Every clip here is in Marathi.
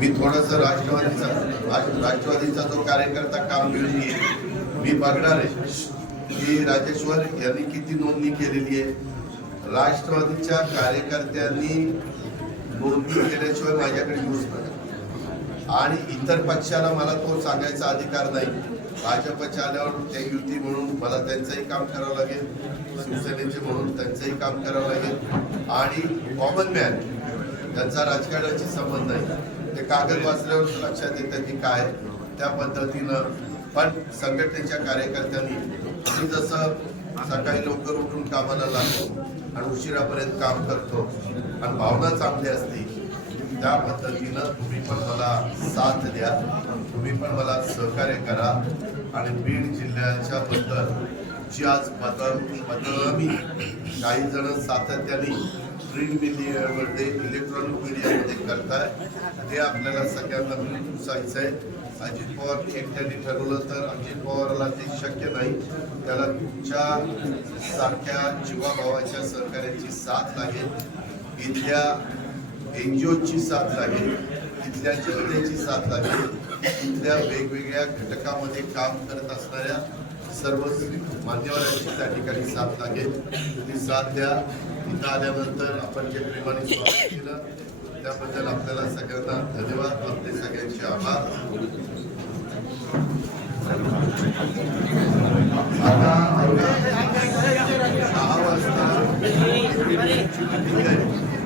मी थोडस राष्ट्रवादीचा राष्ट्रवादीचा जो कार्यकर्ता काम घेऊन येईल मी बघणार आहे. की राजेश्वर यांनी किती नोंदणी केलेली आहे. राष्ट्रवादीच्या कार्यकर्त्यांनी नोंदणी केल्याशिवाय माझ्याकडे येऊच नका आणि इतर पक्षाला मला तो सांगायचा अधिकार नाही. भाजपच्या आल्यावर त्या युती म्हणून मला त्यांचंही काम करावं लागेल. शिवसेनेचे म्हणून त्यांचंही काम करावं लागेल. आणि कॉमन मॅन त्यांचा राजकारणाशी संबंध नाही. ते कागद वाचल्यावर लक्षात येतं की काय त्या पद्धतीनं पण संघटनेच्या कार्यकर्त्यांनी जसं सकाळी लवकर उठून कामाला लागतो आणि उशिरापर्यंत काम करतो आणि भावना चांगली असते त्या पद्धतीनं तुम्ही पण मला साथ द्या तुम्ही पण मला सहकार्य करा आणि बीड जिल्ह्याच्या बद्दल जी आज बदल बदनामी काही जण सातत्याने प्रिंट मीडियामध्ये इलेक्ट्रॉनिक मीडियामध्ये करताय. ते आपल्याला सगळ्यांना म्हणजे मिळून जायचं आहे. अजित पवार एकट्याने ठरवलं तर अजित पवारला ते शक्य नाही. त्याला तुमच्या सारख्या जीवाभावाच्या सहकार्याची साथ लागेल. इथल्या एन जी ओची साथ लागेल. इथल्या जनतेची साथ लागेल. इथल्या वेगवेगळ्या घटकामध्ये काम करत असणाऱ्या सर्व मान्यवरांची त्या ठिकाणी साथ लागेल. ती साथ द्या. इथं आल्यानंतर आपण जे प्रेमाने स्वागत केलं त्याबद्दल आपल्याला सगळ्यांना धन्यवाद. आपले सगळ्यांचे आभार. आता सहा वाजता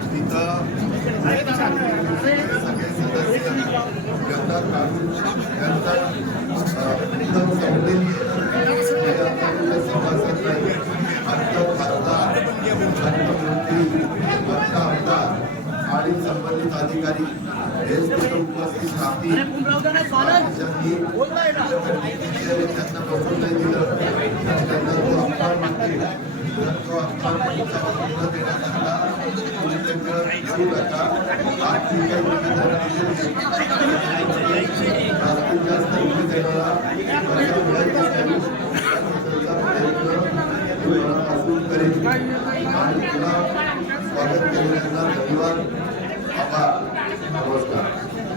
तिथं सगळे सदस्य गद्दार काढून त्यांचा आणि संबंधित अधिकारी हेच तिथं उपस्थित राहतील ज्यांनी त्यांना बघून नाही दिलं त्यांना तो अपमान वाटते तर तो अपमान पूर्ण देण्याकरता तुम्ही त्यांना घेऊ नका. आज जी काही निवेदन दिलेली आहे, जास्तीत जास्त निवेदनाला प्रयत्न आणि तुला स्वागत केलेल्यांना धन्यवाद आभार. नमस्कार.